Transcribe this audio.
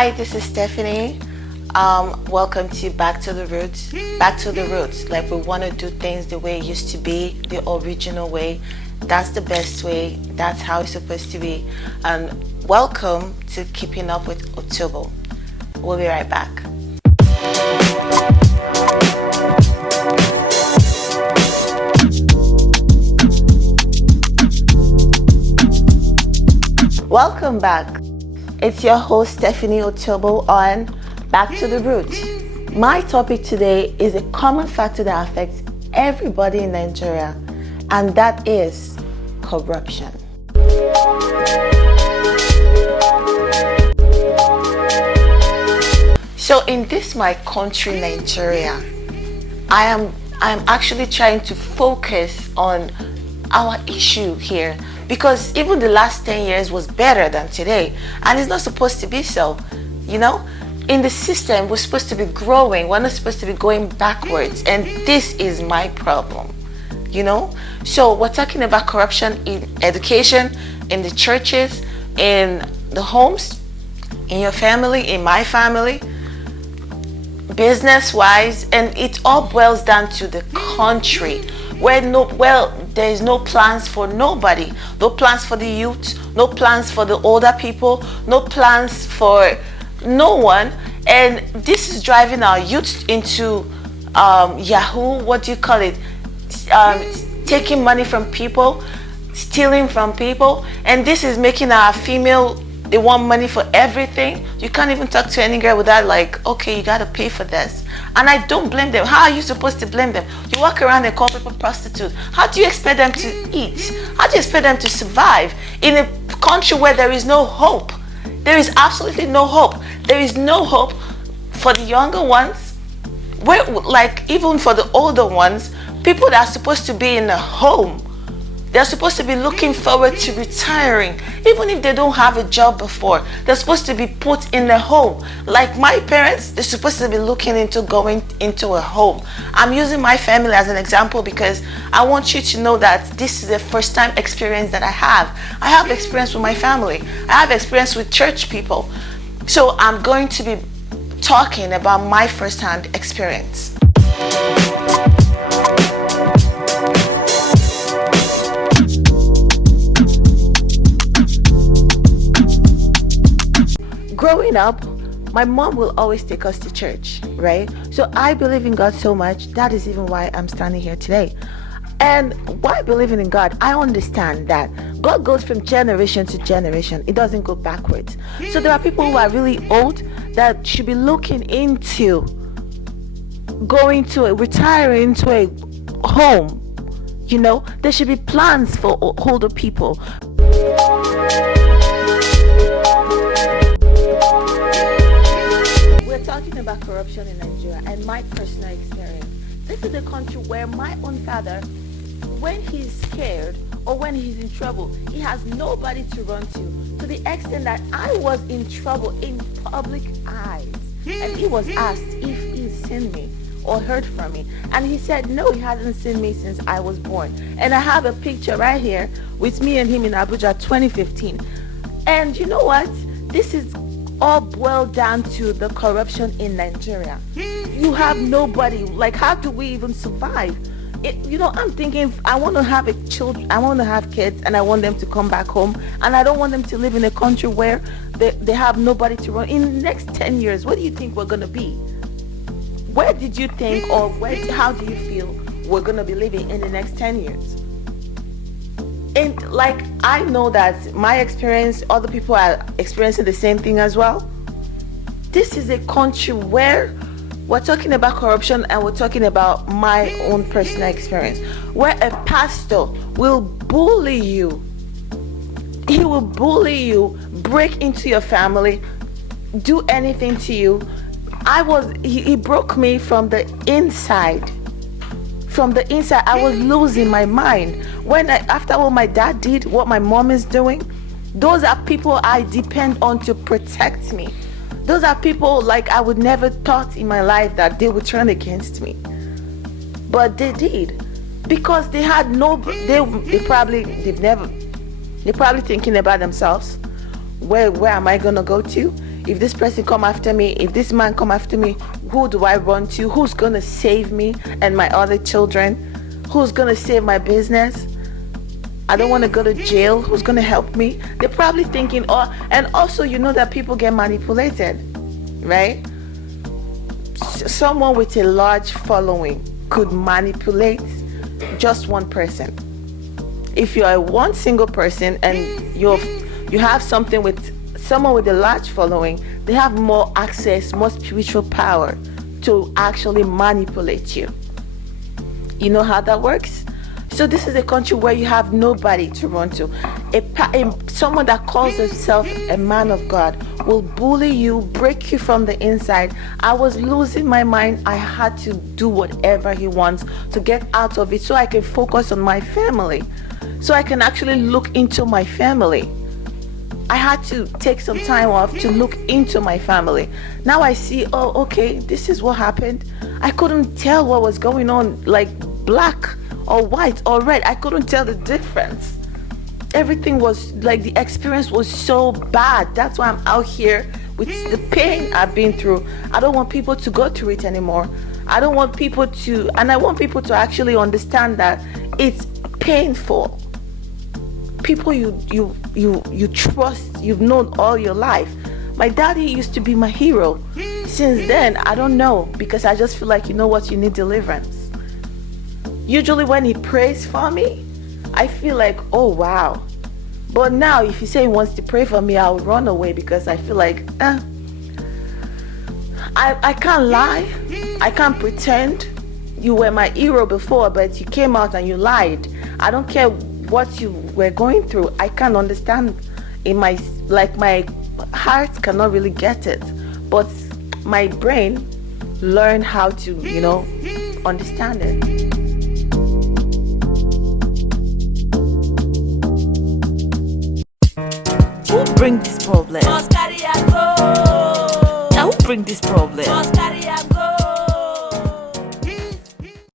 Hi, this is Stephanie. Welcome to Back to the Roots. Back to the Roots. Like, we want to do things the way it used to be, the original way. That's the best way. That's how it's supposed to be. And welcome to Keeping Up with Otobo. We'll be right back. Welcome back. It's your host Stephanie Otobo on Back to the Roots. My topic today is a common factor that affects everybody in Nigeria, and that is corruption. So in this my country, Nigeria, I am actually trying to focus on our issue here, because even the last 10 years was better than today, and it's not supposed to be so. In the system, we're supposed to be growing, we're not supposed to be going backwards, and this is my problem. So we're talking about corruption in education, in the churches, in the homes, in your family, in my family, business wise, and it all boils down to the country where there is no plans for nobody, no plans for the youth, no plans for the older people, no plans for no one. And this is driving our youth into Yahoo, what do you call it, taking money from people, stealing from people. And this is making our female, they want money for everything. You can't even talk to any girl without okay, you gotta pay for this. And I don't blame them. How are you supposed to blame them? You walk around and call people prostitutes. How do you expect them to eat? How do you expect them to survive in a country where there is no hope? There is absolutely no hope. There is no hope for the younger ones. Even for the older ones, people that are supposed to be in a home, they're supposed to be looking forward to retiring. Even if they don't have a job before, they're supposed to be put in a home. Like my parents, they're supposed to be looking into going into a home. I'm using my family as an example because I want you to know that this is the first time experience that I have. I have experience with my family. I have experience with church people. So I'm going to be talking about my first-hand experience. Growing up, my mom will always take us to church, right? So I believe in God so much. That is even why I'm standing here today. And why believing in God, I understand that God goes from generation to generation. It doesn't go backwards. So there are people who are really old that should be looking into retiring to a home. There should be plans for older people. We're talking about corruption in Nigeria and my personal experience. This is a country where my own father, when he's scared or when he's in trouble, he has nobody to run to the extent that I was in trouble in public eyes. And he was asked if he's seen me or heard from me. And he said, no, he hasn't seen me since I was born. And I have a picture right here with me and him in Abuja 2015. And you know what? This is all boiled down to the corruption in Nigeria. You have nobody. How do we even survive? I'm thinking, I want to have I want to have kids, and I want them to come back home, and I don't want them to live in a country where they have nobody to run. In the next 10 years, what do you think we're going to be? Where did you think, or how do you feel we're going to be living in the next 10 years? And I know that my experience, other people are experiencing the same thing as well. This is a country where we're talking about corruption, and we're talking about my own personal experience, where a pastor will bully you. He will bully you, break into your family, do anything to you. He broke me from the inside. From the inside, I was losing my mind. After what my dad did, what my mom is doing, those are people I depend on to protect me. Those are people I would never thought in my life that they would turn against me. But they did. Because they had they're probably thinking about themselves. Where am I gonna go to? if this person come after me, if this man come after me, who do I run to? Who's gonna save me and my other children? Who's gonna save my business? I don't want to go to jail. Who's gonna help me? They're probably thinking, oh, and also you know that people get manipulated, right? Someone with a large following could manipulate just one person. If you are one single person and you have something with someone with a large following, they have more access, more spiritual power to actually manipulate you. You know how that works? So this is a country where you have nobody to run to. Someone that calls himself a man of God will bully you, break you from the inside. I was losing my mind. I had to do whatever he wants to get out of it so I can focus on my family, so I can actually look into my family. I had to take some time off to look into my family. Now I see, oh, okay, this is what happened. I couldn't tell what was going on, like black or white or red. I couldn't tell the difference. Everything was like, the experience was so bad. That's why I'm out here with the pain I've been through. I don't want people to go through it anymore. I don't want people to, and I want people to actually understand that it's painful. People you trust, you've known all your life. My daddy used to be my hero. Since then, I don't know, because I just feel like, you know what, you need deliverance. Usually when he prays for me, I feel like, oh wow. But now if he say he wants to pray for me, I'll run away, because I feel like I can't lie. I can't pretend. You were my hero before, but you came out and you lied. I don't care what you were going through. I can't understand in my heart cannot really get it, but my brain learned how to, understand it. Who bring this problem? Now who bring this problem?